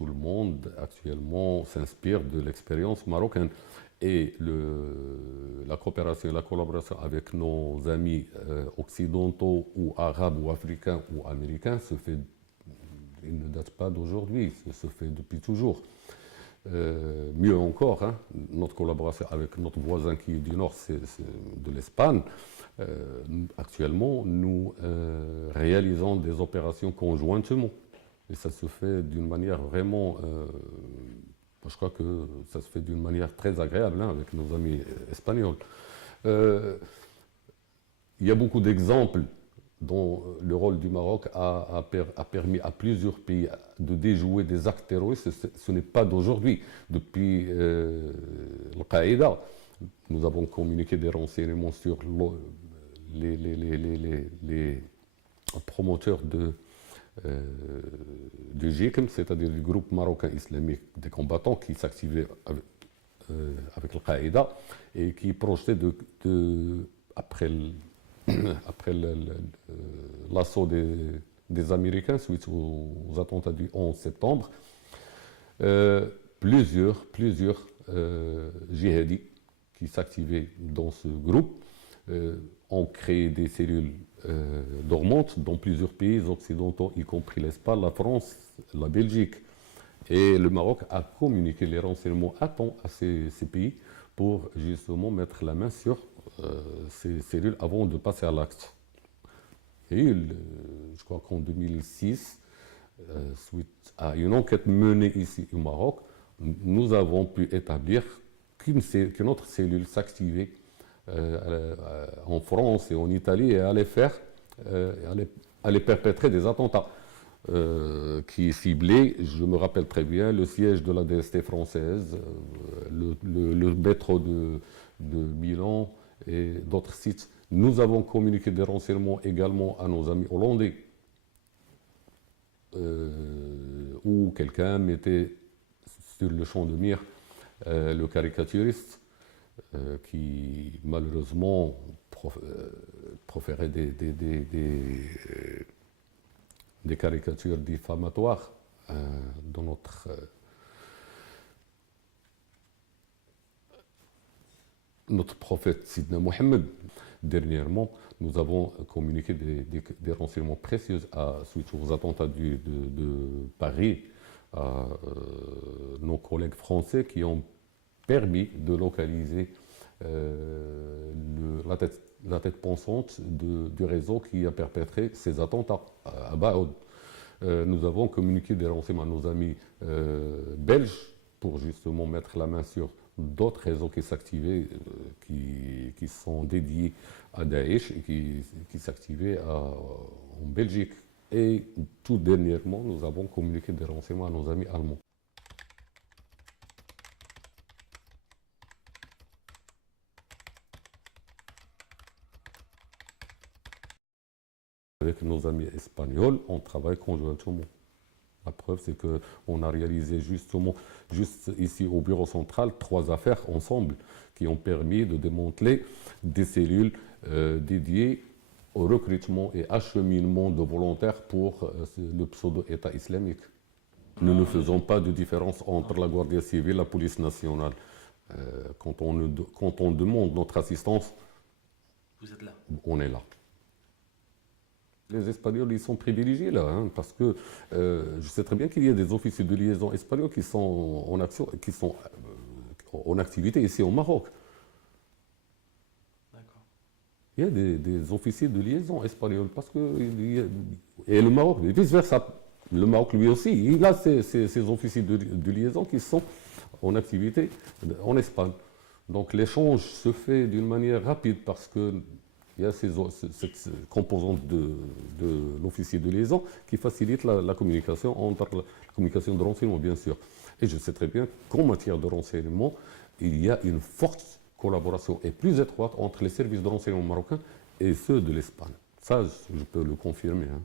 tout le monde actuellement s'inspire de l'expérience marocaine. Et la coopération et la collaboration avec nos amis occidentaux ou arabes ou africains ou américains il ne date pas d'aujourd'hui, se fait depuis toujours. Mieux encore, hein, notre collaboration avec notre voisin qui est du nord, c'est de l'Espagne. Actuellement, nous réalisons des opérations conjointement. Et ça se fait d'une manière vraiment, je crois que ça se fait d'une manière très agréable hein, avec nos amis espagnols. Il y a beaucoup d'exemples dont le rôle du Maroc a permis à plusieurs pays de déjouer des actes terroristes. Ce n'est pas d'aujourd'hui. Depuis Al-Qaïda, nous avons communiqué des renseignements sur les promoteurs du GICM, c'est-à-dire du groupe marocain islamique des combattants qui s'activait avec Al-Qaïda et qui projetait après l'assaut des Américains suite aux attentats du 11 septembre, plusieurs djihadis qui s'activaient dans ce groupe ont créé des cellules dormantes dans plusieurs pays occidentaux, y compris l'Espagne, la France, la Belgique. Et le Maroc a communiqué les renseignements à temps à ces pays pour justement mettre la main sur ces cellules avant de passer à l'acte. Et je crois qu'en 2006, suite à une enquête menée ici au Maroc, nous avons pu établir qu'une autre cellule s'activait en France et en Italie et allait perpétrer des attentats qui ciblaient, je me rappelle très bien, le siège de la DST française, le métro de Milan et d'autres sites. Nous avons communiqué des renseignements également à nos amis hollandais, où quelqu'un mettait sur le champ de mire le caricaturiste qui malheureusement proférait des caricatures diffamatoires dans notre prophète Sidna Mohammed. Dernièrement, nous avons communiqué des renseignements précieux suite aux attentats de Paris à nos collègues français qui ont permis de localiser la tête pensante du réseau qui a perpétré ces attentats à Baoud. Nous avons communiqué des renseignements à nos amis belges pour justement mettre la main sur d'autres réseaux qui s'activaient, qui sont dédiés à Daesh et qui s'activaient en Belgique. Et tout dernièrement, nous avons communiqué des renseignements à nos amis allemands. Avec nos amis espagnols, on travaille conjointement. La preuve, c'est qu'on a réalisé juste ici au bureau central 3 affaires ensemble qui ont permis de démanteler des cellules dédiées au recrutement et acheminement de volontaires pour le pseudo-État islamique. Nous ne faisons pas de différence entre la Guardia civile et la police nationale. Quand on demande notre assistance, vous êtes là. On est là. Les Espagnols, ils sont privilégiés là, hein, parce que je sais très bien qu'il y a des officiers de liaison espagnols qui sont en action, qui sont en activité ici au Maroc. D'accord. Il y a des officiers de liaison espagnols, parce que et le Maroc, et vice versa. Le Maroc lui aussi, il a ses officiers de liaison qui sont en activité en Espagne. Donc l'échange se fait d'une manière rapide parce que il y a cette composante de l'officier de liaison qui facilite la communication la communication de renseignement, bien sûr. Et je sais très bien qu'en matière de renseignement, il y a une forte collaboration et plus étroite entre les services de renseignement marocains et ceux de l'Espagne. Ça, je peux le confirmer. Hein.